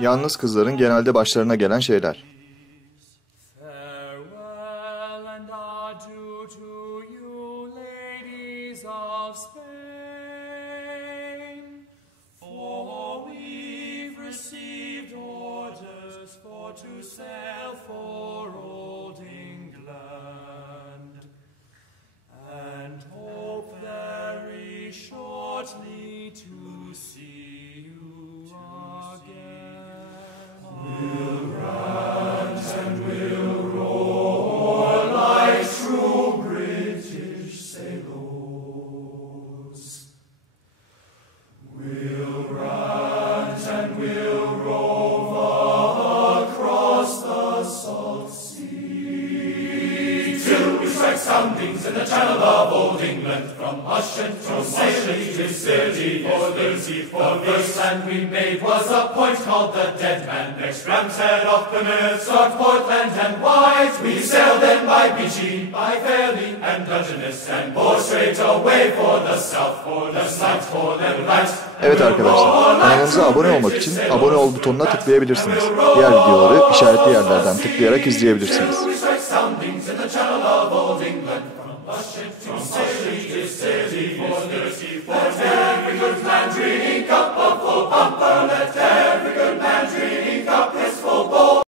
Yalnız kızların genelde başlarına gelen şeyler. Soundings in the channel of old England, from Ushant to Salem to City, for the first land we made was a point called the Dead Man. Next Ramshead off Plymouth, Stock, Portland and White. We sailed then by Beachy, by Fairley and Dungeness, and bore straight away for the south, for the sight, for the light. Evet arkadaşlar, kanalımıza abone olmak için abone ol butonuna tıklayabilirsiniz. Diğer videoları işaretli yerlerden tıklayarak izleyebilirsiniz. Soundings in the channel of old England, from Ushant to Salem to City, for every good man drinking cup of full pump.